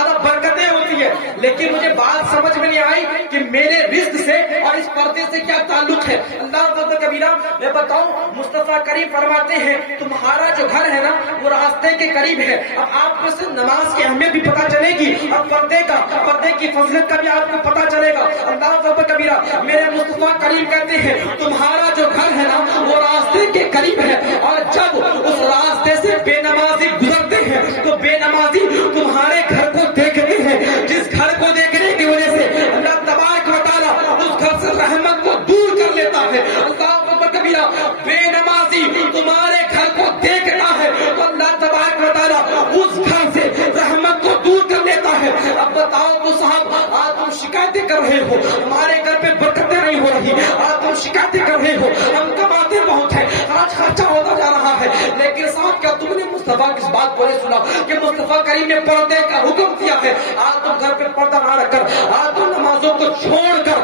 زیادہ برکتیں ہوتی ہے. لیکن مجھے بات سمجھ میں نہیں آئی کہ میرے رزق سے اور اس پردے سے کیا تعلق ہے. اللہ تعالیٰ کبیرہ میں بتاؤں, مصطفیٰ کریم فرماتے ہیں تمہارا جو گھر ہے نا وہ راستے کے قریب ہے. اب آپ کو صرف نماز کی اہمیت بھی پتا چلے گی, اب پردے کی فضیلت کا بھی آپ کو پتا چلے گا. اللہ تعالیٰ کبیرہ میرے مصطفیٰ کریم کہتے ہیں تمہارا جو گھر ہے نا وہ راستے کے قریب ہے, اور جب اس راستے سے بے نمازی گزرتے ہیں تو بے نمازی تمہارے گھر کو دیکھتے ہیں, جس گھر کو دیکھنے کی وجہ سے اللہ تبارک و تعالیٰ اس گھر سے رحمت کو دور کر لیتا ہے. اللہ اکبر کبیرہ, بے نمازی تمہارے گھر کو دیکھتا ہے تو اللہ تبارک و تعالیٰ اس گھر سے رحمت کو دور کر لیتا ہے. اب بتاؤ تو صاحب, آج تم شکایتیں کر رہے ہو ہمارے گھر پہ برکتیں نہیں ہو رہی, آج تم شکایتیں کر رہے ہو ہم کماتے بہت ہیں, آج خرچہ ہوتا جا رہا ہے, لیکن صاحب کیا تم نے مصطفیٰ کس بات کو نہیں سنا کہ مصطفیٰ کریم نے پردے کا حکم دیا ہے. آج تم گھر پہ پردہ نہ رکھ کر, آج تم نمازوں کو چھوڑ کر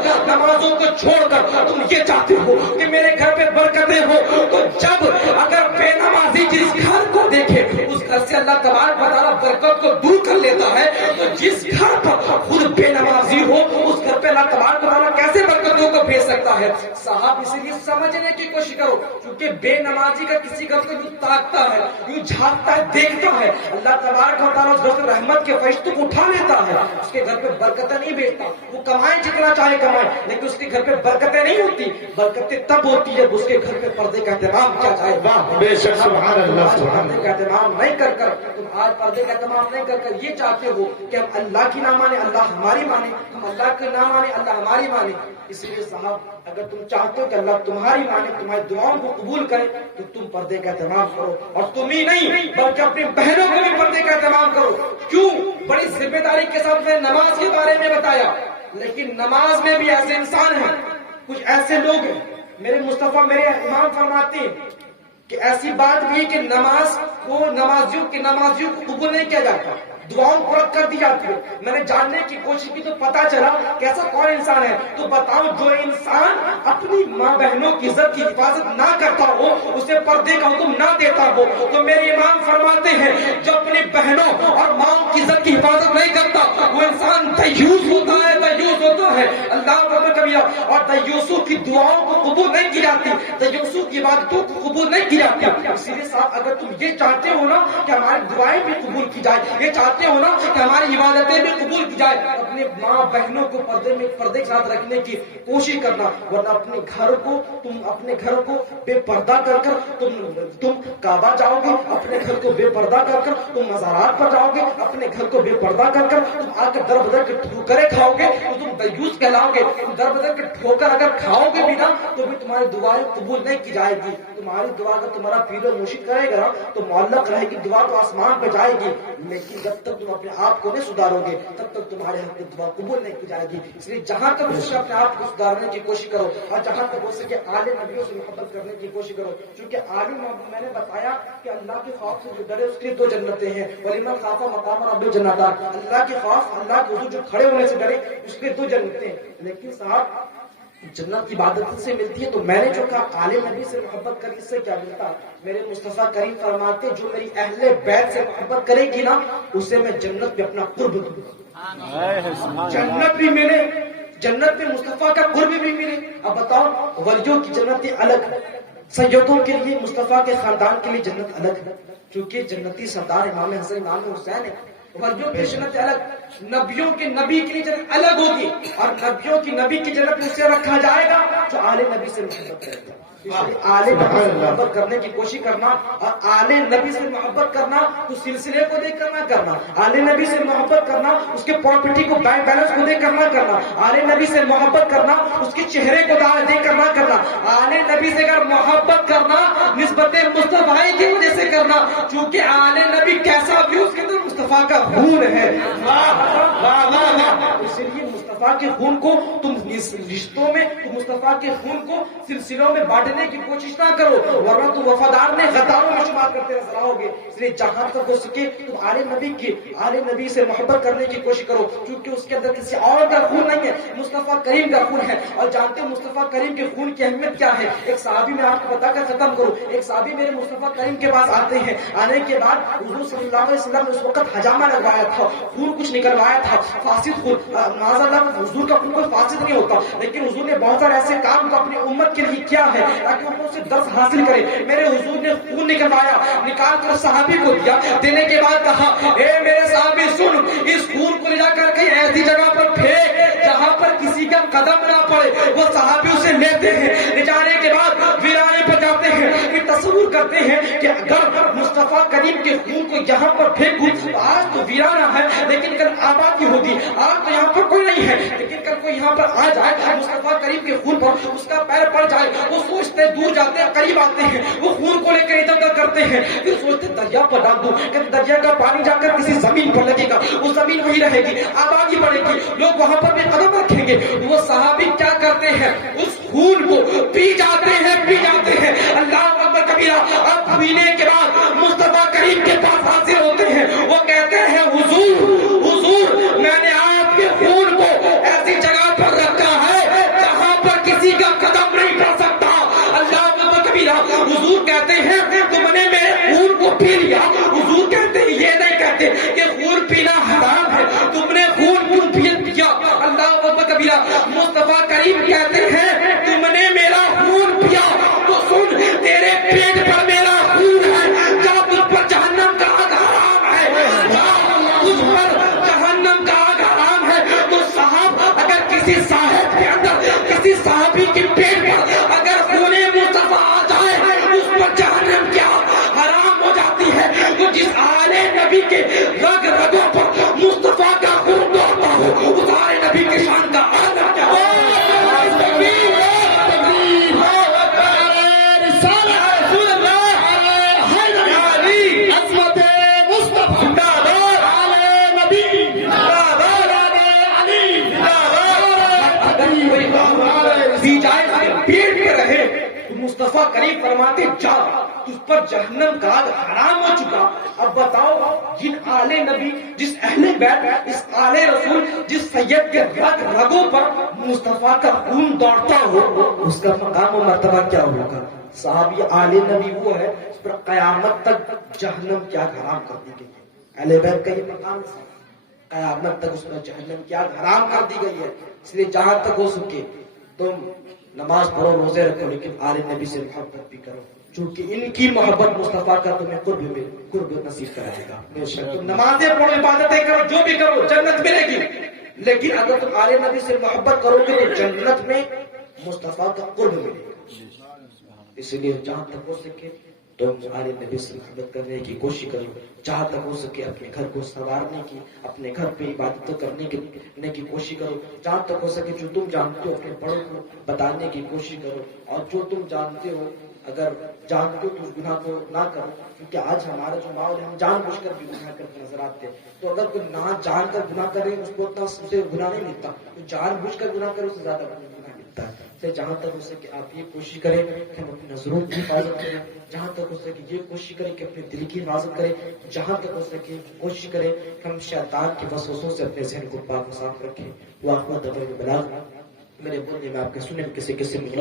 تم یہ چاہتے ہو کہ میرے گھر پہ برکتیں ہو, تو جب اگر بے نمازی جس گھر کو دیکھے اس گھر سے اللہ تبارک و تعالیٰ برکت کو دور کر لیتا ہے, تو جس گھر پر خود بے نمازی ہو اس گھر پہ اللہ تبارک و تعالیٰ کیسے برکتوں کو بھیج سکتا ہے. صاحب اسی لیے سمجھنے کی کوشش کرو, کیونکہ بے نمازی کا کسی گھر کو یوں تاکتا ہے, یوں جھانکتا ہے, دیکھتا ہے, اللہ تبارک و تعالیٰ اس گھر سے رحمت کے فرشتوں کو اٹھا لیتا ہے, اس کے گھر پہ برکتیں نہیں بھیجتا. وہ کمائیں جتنا چاہے کمائیں, لیکن اس کے گھر پہ برکتیں نہیں ہوتی. برکتیں تب ہوتی ہے اس کے گھر پہ پردے کا اہتمام کیا جائے. بے شک سبحان اللہ, پردے کا اہتمام نہیں کر تم آج پردے کا اہتمام نہیں کر یہ چاہتے ہو کہ ہم اللہ کی نہ مانے اللہ ہماری مانے, ہم اللہ کی نہ مانے اللہ ہماری مانے. اس لیے صاحب اگر تم چاہتے ہو کہ اللہ تمہاری مانے, تمہاری دعاؤں کو قبول کرے, تو تم پردے کا اہتمام کرو, اور تم ہی نہیں بلکہ اپنی بہنوں کو بھی پردے کا اہتمام کرو. کیوں؟ بڑی ذمہ داری کے ساتھ میں نماز کے بارے میں بتایا, لیکن نماز میں بھی ایسے انسان ہیں, کچھ ایسے لوگ ہیں. میرے مصطفیٰ میرے امام فرماتے ہیں کہ ایسی بات بھی ہے کہ نمازیوں کو قبول نہیں کیا جاتا, دعاؤں کو رد کر دی جاتی ہے. میں نے جاننے کی کوشش کی تو پتا چلا کہ ایسا کون انسان ہے. تو بتاؤ, جو انسان اپنی ماں بہنوں کی عزت کی حفاظت نہ کرتا ہو, اسے پردے کا حکم نہ دیتا ہو, تو میرے امام فرماتے ہیں جو اپنی بہنوں اور ماؤں کی عزت کی حفاظت نہیں کرتا وہ انسان دیوس ہوتا ہے. اللہ اکبر کبیرہ. اور دیوسوں کی دعاؤں کو قبول نہیں کی جاتی, دیوسوں کی عبادتوں کو قبول نہیں کی جاتی. اسی لیے صاحب اگر تم یہ چاہتے ہو نا کہ ہماری دعائیں بھی قبول کی جائے, یہ چاہتے ہو نا کہ ہماری عبادتیں بھی قبول کی جائے, اپنے ماں بہنوں کو پردے کے ساتھ رکھنے کی کوشش کرنا, ورنہ اپنے گھر کو بے پردہ کر کر تم کعبہ جاؤ گے, اپنے گھر کو بے پردہ کر کر تم مزارات پر جاؤ گے, اپنے گھر کو بے پردہ کر کر تم آ کر در بدر کے ٹھوکریں کھاؤ گے تو تم دیوس کہلاؤ گے. تم در بدر کے ٹھوکر اگر کھاؤ گے بھی نا تو بھی تمہاری دعائیں قبول نہیں کی جائے گی. تمہاری دعا اگر تمہارا پیر و مرشد کرے گا تو معلق رہے گی, دعا تو آسمان پہ جائے گی, لیکن جب تک تم اپنے آپ کو نہیں سدھارو گے تب تک تمہارے حق میں دعا قبول نہیں کی جائے گی. اس لیے جہاں تک ہو سکے اپنے آپ کو سدھارنے کی کوشش کرو, اور جہاں تک ہو سکے اعلی نبیوں سے محبت کرنے کی کوشش کرو. کیونکہ عالی میں نے بتایا کہ اللہ کے خوف سے جو ڈرے اس کے 2 جنتیں ہیں, وَلِمَنْ خَافَ مَقَامَ رَبِّهِ جَنَّتَانِ. اللہ کے خوف, اللہ کے حضور جو کھڑے ہونے سے ڈرے اس کے 2 جنتیں. لیکن صاحب جنت کی عبادت سے ملتی ہے, تو میں نے جو کہا عالم نبی سے محبت کری, اس سے کیا ملتا؟ میرے مصطفیٰ کریم فرماتے جو میری اہل بیت سے محبت کرے گی نا اسے میں جنت پہ اپنا قرب دوں گا, جنت بھی ملے, جنت میں مصطفیٰ کا قرب بھی ملے. اب بتاؤ, ولیوں کی جنت الگ, سیدوں کے لیے مصطفیٰ کے خاندان کے لیے جنت الگ, کیونکہ جنتی سردار امام حسن امام حسین ہے. ولیوں کی جنت الگ, نبیوں کے نبی کی جنت الگ ہوگی, اور نبیوں کی نبی کی جنت اسے رکھا جائے گا جو آل نبی سے محبت کرے گا. آل نبی سے محبت کرنے کی کوشش کرنا, اور آل نبی سے محبت کرنا تو سلسلے کو دیکھ کر نہ کرنا, آل نبی سے محبت کرنا اس کے پراپرٹی کو بیلنس کو دیکھ کر نہ کرنا, آل نبی سے محبت کرنا اس کے چہرے کو دیکھ کر نہ کرنا. آل نبی سے اگر محبت کرنا نسبت مصطفیٰ کی وجہ سے کرنا, چونکہ آل نبی کیسا بھی اس کے اندر مصطفیٰ کا خون ہے. اس لیے مصطفیٰ کے خون کو تم رشتوں میں، تم مصطفیٰ کے خون کو سلسلوں میں بانٹنے کی کوشش نہ کرو، ورنہ تم وفادار میں غداروں میں شمار کرتے نظر آؤ گے۔ اس لیے جہاں تک ہو سکے تم آل نبی سے محبت کرنے کی کوشش کرو، کیونکہ اس کے اندر کسی اور کا خون نہیں ہے، مصطفیٰ کریم کا خون ہے۔ اور جانتے ہو مصطفیٰ کریم کے خون کی اہمیت کیا ہے؟ ایک صحابی میں آپ کو بتا کر ختم کروں، ایک صحابی میرے مصطفیٰ کریم کے پاس آتے ہیں، آنے کے بعد حضور صلی اللہ علیہ وسلم نے اس وقت حجامہ لگوایا تھا، خون کچھ نکلوایا تھا، فاسد خون، معاذ اللہ حضور کا خون کوئی فاسد نہیں ہوتا، لیکن حضور نے بہت سارے ایسے کام تو اپنی امت کے لیے کیا ہے تاکہ ان کو سے درس حاصل کرے۔ میرے حضور نے خون نکلوایا، نکال کر صحابی کو دیا، دینے کے بعد کہا اے میرے صحابی سن، اس خون کو لے جا کر کہیں ایسی جگہ پر پھینک جہاں پر کسی کا قدم نہ پڑے۔ وہ صحابی اسے لیتے ہیں، لے جانے کے بعد ویرانے پر جاتے ہیں، پھر تصور کرتے ہیں کہ اگر مصطفیٰ کریم کے خون کو یہاں پر پھینکوں تو آج تو ویرانہ ہے لیکن کل آبادی ہوگی، آج تو یہاں پر کوئی نہیں ہے لیکن کل کوئی یہاں پر آ جائے مصطفیٰ کریم کے خون پر اس کا پیر پڑ جائے، وہ سوچتے دور جاتے ہیں قریب آتے ہیں، وہ خون کو لے کر ادھر ادھر کرتے ہیں، پھر سوچتے دریا پر ڈال دوں کہ دریا کا پانی جا کر کسی زمین پر لگے گا، وہ زمین وہی رہے گی، آبادی بڑھے گی، لوگ وہاں پر بھی قدم رکھیں گے۔ وہ صحابی کیا کرتے ہیں؟ اس خون کو پی جاتے ہیں، پی جاتے ہیں۔ اللہ اکبر کبیرہ۔ اب پینے کے بعد مصطفیٰ کریم کے پاس حاضر ہوتے ہیں، وہ کہتے ہیں حضور میں نے آپ کے خون کو ایسی جگہ پر رکھا ہے جہاں پر کسی کا قدم نہیں پڑ سکتا۔ اللہ اکبر کبیرہ۔ حضور کہتے ہیں تم نے میرے خون کو پی لیا۔ حضور کہتے ہیں یہ نہیں کہتے کہ خون پینا حرام ہے، تم نے خون کیوں پیا؟ اللہ اکبر کبیرہ۔ مصطفیٰ کریم کہتے ہیں تم نے میرا خون پیا تو سن، تیرے پیٹ پر میرا خون ہے، جا تجھ پر جہنم کا آگ حرام ہے، جا تجھ پر جہنم کا آگ حرام ہے۔ تو صاحب اگر کسی صاحب کے اندر، کسی صحابی کے پیٹ پر اگر خون مصطفیٰ آ جائے اس پر جہنم کیا حرام ہو جاتی ہے۔ تو جس آل نبی کے رگ رگوں پر مصطفیٰ کا خون دوڑتا ہو اس آل نبی کے شان کا عالم کیا ہو۔ پیٹ پہ رہے تو مصطفیٰ کریم فرماتے جا تجھ پر جہنم کا آگ حرام ہو چکا۔ اب بتاؤ جن آل نبی، جس اہل بیت، اس آل رسول، جس سید کے رگ رگوں پر مصطفیٰ کا خون دوڑتا ہو اس کا مقام و مرتبہ کیا ہوگا؟ صحابی آل نبی وہ ہے اس پر قیامت تک جہنم کیا حرام کر دی گئی ہے۔ اہل بیت کا یہ مقام ہے، قیامت تک اس پر جہنم کیا حرام کر دی گئی ہے۔ اس لیے جہاں تک ہو سکے تم نماز پڑھو، روزے رکھو، لیکن آل نبی سے محبت بھی کرو، چونکہ ان کی محبت مصطفیٰ کا تمہیں قرب نصیب کرائے گا۔ تم نمازیں پڑھو، عبادتیں کرو، جو بھی کرو جنت ملے گی، لیکن اگر تم آل نبی سے محبت کرو گے تو جنت میں مصطفیٰ کا قرب ملے گا۔ اس لیے جہاں تک ہو سکے تم آل نبی سے محبت کرنے کی کوشش کرو، جہاں تک ہو سکے اپنے گھر کو سنوارنے کی، اپنے گھر پہ عبادت کرنے کی کوشش کرو، جہاں تک ہو سکے جو تم جانتے ہو اپنے بڑوں کو بتانے کی کوشش کرو، اور جو تم جانتے ہو اگر جانتے ہو تو اس گناہ کو نہ کرو، کیونکہ آج ہمارا جو ماحول ہے ہم جان بوجھ کر بھی گناہ کرتے نظر آتے ہیں۔ تو اگر کوئی نہ جان کر گناہ کرے اس کو اتنا اسے گناہ نہیں ملتا، تو جان بوجھ کر گناہ کرے اس سے زیادہ گناہ ملتا ہے۔ جہاں تک ہو سکے آپ یہ کوشش کریں کہ ہم اپنی نظروں کی حفاظت کریں، جہاں تک ہو سکے یہ کوشش کریں کہ اپنے دل کی حفاظت کریں، جہاں تک ہو سکے کوشش کریں کہ ہم شیطان کے وسوسوں سے اپنے ذہن کو پاک و صاف رکھیں۔ وہ آپ کو بلاغ میرے بولنے میں آپ کے سننے میں کسی